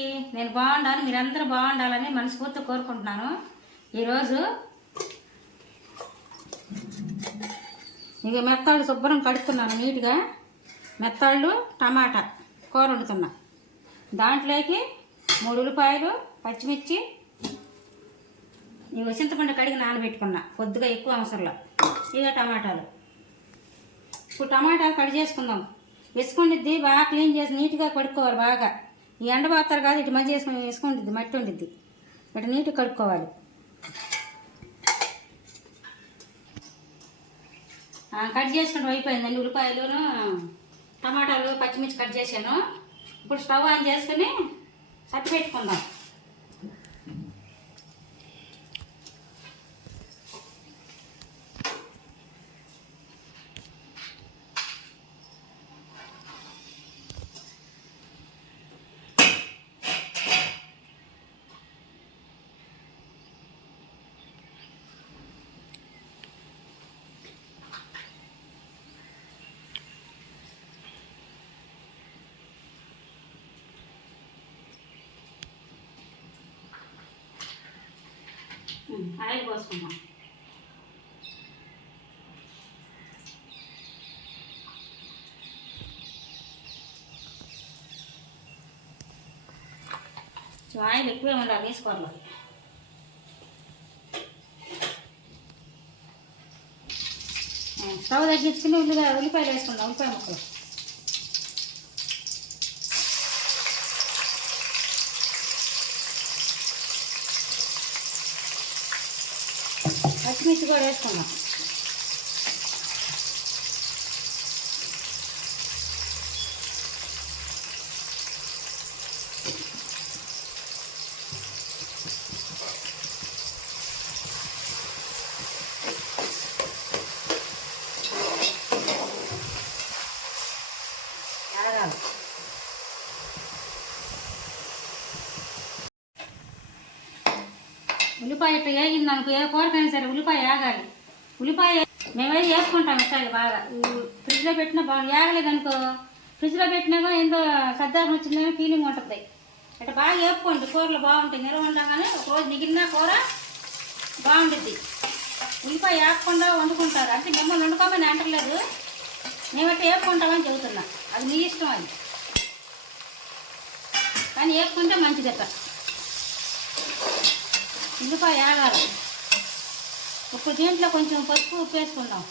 నేను బాగుండాలి మీరందరూ బాగుండాలని మనస్ఫూర్తిగా కోరుకుంటున్నాను. ఈరోజు ఇక మెత్తాళ్ళు శుభ్రం కడుక్కున్నాను నీట్గా. మెత్తాళ్ళు టమాటా కూర వండుతున్నా. దాంట్లోకి మూడు ఉల్లిపాయలు పచ్చిమిర్చి ఇవి చింతపండు కడిగి నానబెట్టుకున్నా కొద్దిగా ఎక్కువ అవసరంలో. ఇక టమాటాలు. ఇప్పుడు టమాటాలు కట్ చేసుకుందాం. విసుకుండిద్ది బాగా క్లీన్ చేసి నీట్గా కడుక్కోవాలి బాగా. ఈ ఎండ పోతారు కాదు ఇటు మధ్య వేసుకుని వేసుకుంటుంది మట్టి ఉండిద్ది. ఇటు నీట్గా కడుక్కోవాలి. కట్ చేసుకుంటూ అయిపోయిందండి ఉల్లిపాయలు టమాటాలు పచ్చిమిర్చి కట్ చేశాను. ఇప్పుడు స్టవ్ ఆన్ చేసుకుని సట్టి పెట్టుకుందాం. ఆయిల్ పోసుకుందాం సో ఆయిల్ ఎక్కువే ఉండాలి వేసుకోవాలి స్టవ్ తగ్గించుకుని ఉల్లిగా ఉల్లిపాయలు వేసుకుందాం ఉల్లిపాయ ముక్కలు. పచ్చిమిర్చి కూడా వేసుకుందాం ఆగాలి ఉల్లిపాయ ఇట్లా వేగింది అనుకో ఏ కూరకైనా సరే ఉల్లిపాయ వేగాలి ఉల్లిపాయ మేమైతే వేసుకుంటాం ఇట్లా బాగా. ఫ్రిడ్జ్లో పెట్టినా బాగా వేగలేదు అనుకో ఫ్రిడ్జ్లో పెట్టినా కూడా ఏందో సర్దారం వచ్చిందని ఫీలింగ్ ఉంటుంది. అట్లా బాగా వేపుకోండి కూరలు బాగుంటాయి. నిల్వ ఉండగానే ఒక రోజు మిగిలిన కూర బాగుంటుంది ఉల్లిపాయ వేపకుండా వండుకుంటారు. అంటే మిమ్మల్ని వండుకోమని అంటలేదు. మేమైతే వేపుకుంటామని చెబుతున్నా. అది మీ ఇష్టం అది. కానీ వేపుకుంటే మంచిదట ఉల్లిపాయ ఆగాలి. ఇప్పుడు దీంట్లో కొంచెం పసుపు ఉప్పు వేసుకుందాం.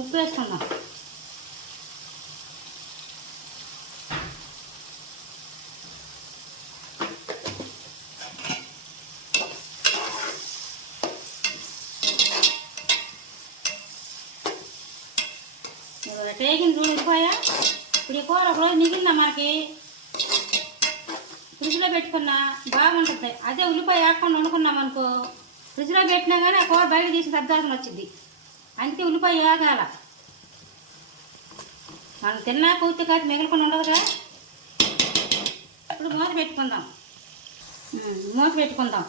ఉప్పు వేసుకుందాం. టేకింగ్ చూడు ఉల్లిపాయ ఇప్పుడు ఈ కూర ఒకరోజు మిగిలిన మనకి ఫ్రిడ్జ్లో పెట్టుకున్నా బాగుంటుంది. అదే ఉల్లిపాయ వేయకుండా వండుకున్నాం అనుకో ఫ్రిడ్జ్లో పెట్టినా కానీ ఆ కూర బయట తీసి సర్దాల్సిన వచ్చింది అంతే ఉల్లిపాయ వేగాల. మనం తిన్నా పూర్తి కాదు మిగలకుండా ఉండదుగా ఇప్పుడు మూత పెట్టుకుందాం. మూత పెట్టుకుందాం.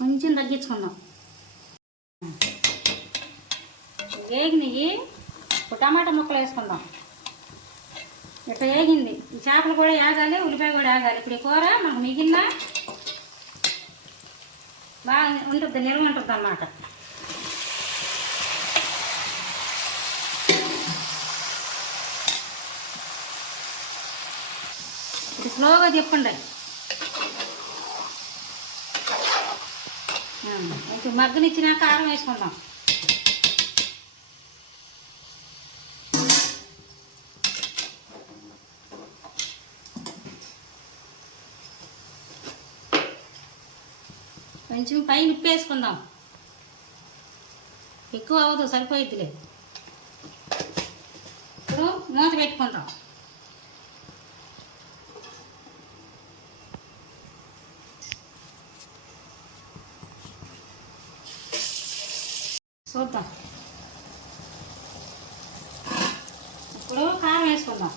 కొంచెం తగ్గించుకుందాం. వేగినవి ఇప్పుడు టమాటా ముక్కలు వేసుకుందాం. ఇట్లా వేగింది ఈ చేపలు కూడా వేగాలి ఉల్లిపాయ కూడా వేగాలి ఇప్పుడు ఈ కూర మనకు మిగిలిన బాగా ఉంటుంది నిల్వ ఉంటుంది అన్నమాట. ఇప్పుడు స్లోగా చెప్పండి కొంచెం మగ్గనిచ్చినా కారం వేసుకుందాం. కొంచెం పైన నిప్పేసుకుందాం. ఎక్కువ అవ్వదు సరిపోయిద్దిలే. ఇప్పుడు మూత పెట్టుకుందాం. చూద్దాం. ఇప్పుడు కారం వేసుకుందాం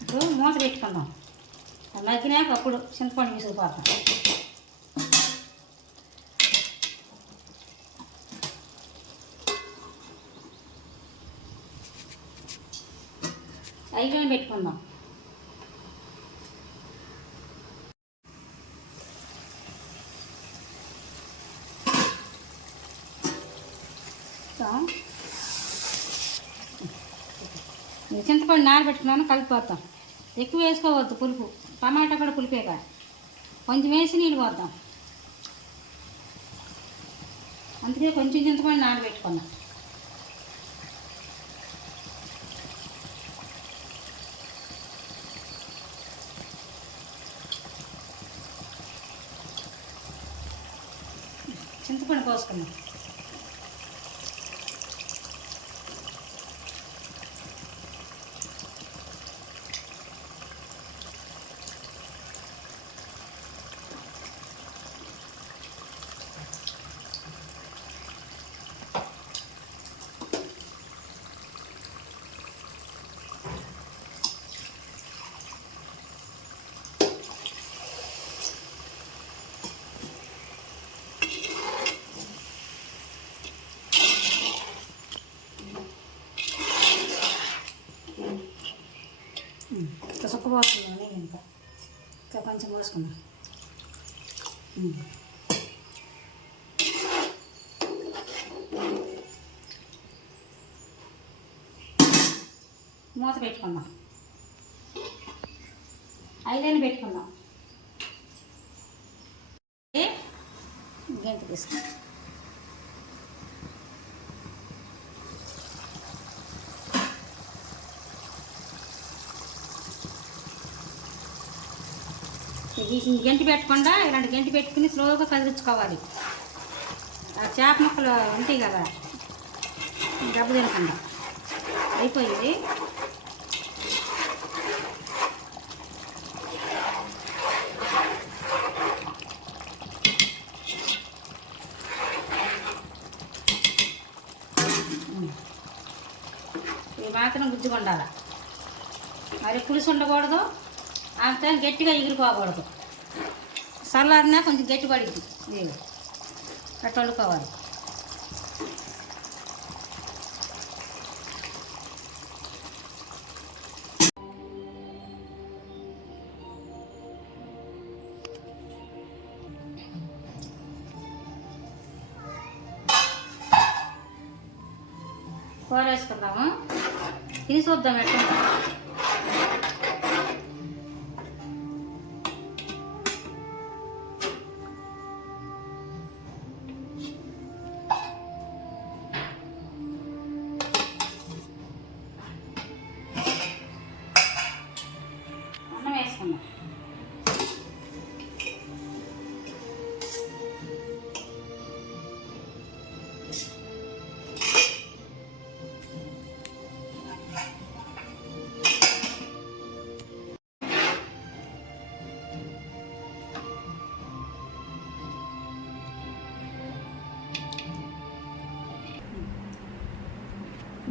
ఇప్పుడు మూత పెట్టుకుందాం అది మగ్గినాక అప్పుడు చింతపండు విసిరిపోతాం ఐదు పెట్టుకుందాం. ఇస్తాం. చింతపండు నానబెట్టుకున్నాను కలిపిపోతాం ఎక్కువ వేసుకోవద్దు పులుపు. టమాటా కూడా పులిపే కాదు. కొంచెం వేసి నీళ్ళు పోద్దాం. అందుకే కొంచెం చింతపండు నానబెట్టుకున్నాం. చింతపండు పోసుకున్నాం ఇంకా సుక్క ఇంకా. ఇంకా కొంచెం పోసుకున్నాం. మూత పెట్టుకుందాం. ఐదైనా పెట్టుకుందాం. ఏ? గంట తీసుకుందాం గంటి పెట్టకుండా ఇలాంటి గంటి పెట్టుకుని స్లోగా కదిలించుకోవాలి. ఆ చేప ముక్కలు ఉంటాయి కదా దెబ్బ తినకుండా. అయిపోయింది. ఇది మాత్రం గుజ్జుకుండాలి మరి పులుసు ఉండకూడదు. అంత గట్టిగా ఎగిరిపోకూడదు. చల్లారినా కొంచెం గట్టి పడిద్ది లేవు అట్లా వండుకోవాలి కూర వేసుకుందాము? తిని చూద్దాం ఎట్లా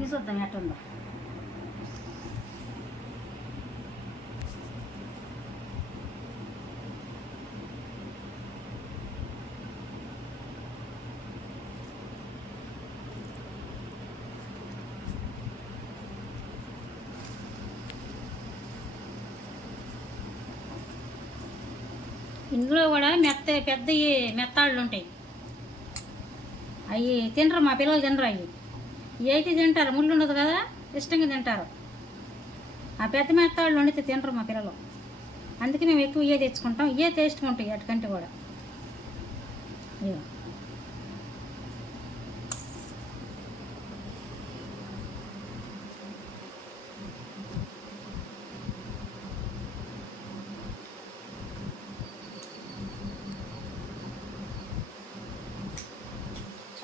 ఇది చూద్దాం ఎట్టుందో ఇందులో కూడా మెత్త పెద్దవి మెత్తాళ్ళు ఉంటాయి అవి తినరు మా పిల్లలు తినరు అవి అయితే తింటారు? ముళ్ళు ఉండదు కదా? ఇష్టంగా తింటారు. ఆ పెద్ద మెత్తాళ్ళు వండితే తినరు మా పిల్లలు. అందుకే మేము ఎక్కువ ఇవే తెచ్చుకుంటాం ఇవే టేస్ట్గా ఉంటాయి అటుకంటే కూడా. ఇదిగో.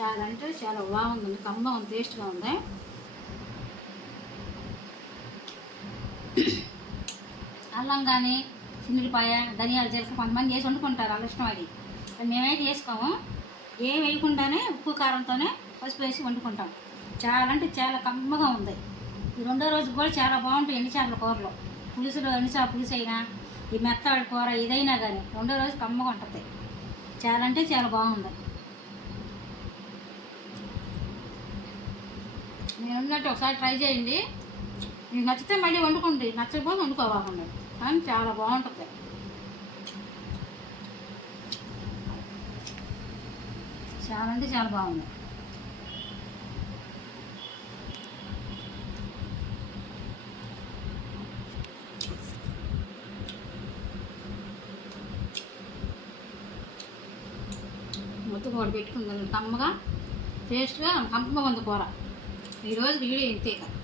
చాలా అంటే చాలా బాగుంది కమ్మ ఉంది టేస్ట్గా ఉంది. అల్లం కానీ చిన్నపాయ ధనియాలు జీలకర్ర కొంతమంది చేసి వండుకుంటారు వాళ్ళ ఇష్టం అది. అది మేమైతే వేసుకోము ఏం వేయకుండానే ఉప్పు కారంతోనే పసుపు వేసి వండుకుంటాం. చాలా అంటే చాలా కమ్మగా ఉంది. ఈ రెండో రోజు కూడా చాలా బాగుంటాయి ఎండు చేపల కూరలో. పులుసులో ఎండు చేప పులుసు అయినా ఈ మెత్తడి కూర ఇదైనా కానీ రెండో రోజు కమ్మగా ఉంటుంది. చాలా అంటే చాలా బాగుంది. నేను ఉన్నట్టు ఒకసారి ట్రై చేయండి. మీకు నచ్చితే మళ్ళీ వండుకోండి. నచ్చకపోతే వండుకోవాలండి కానీ చాలా బాగుంటుంది. చాలా అంటే చాలా బాగుంది. మొత్తం కూడా పెట్టుకుందాం. కమ్మగా టేస్ట్గా కమ్మగా ఉంది కూర. ఈరోజు వీడియో ఇంతే. కదా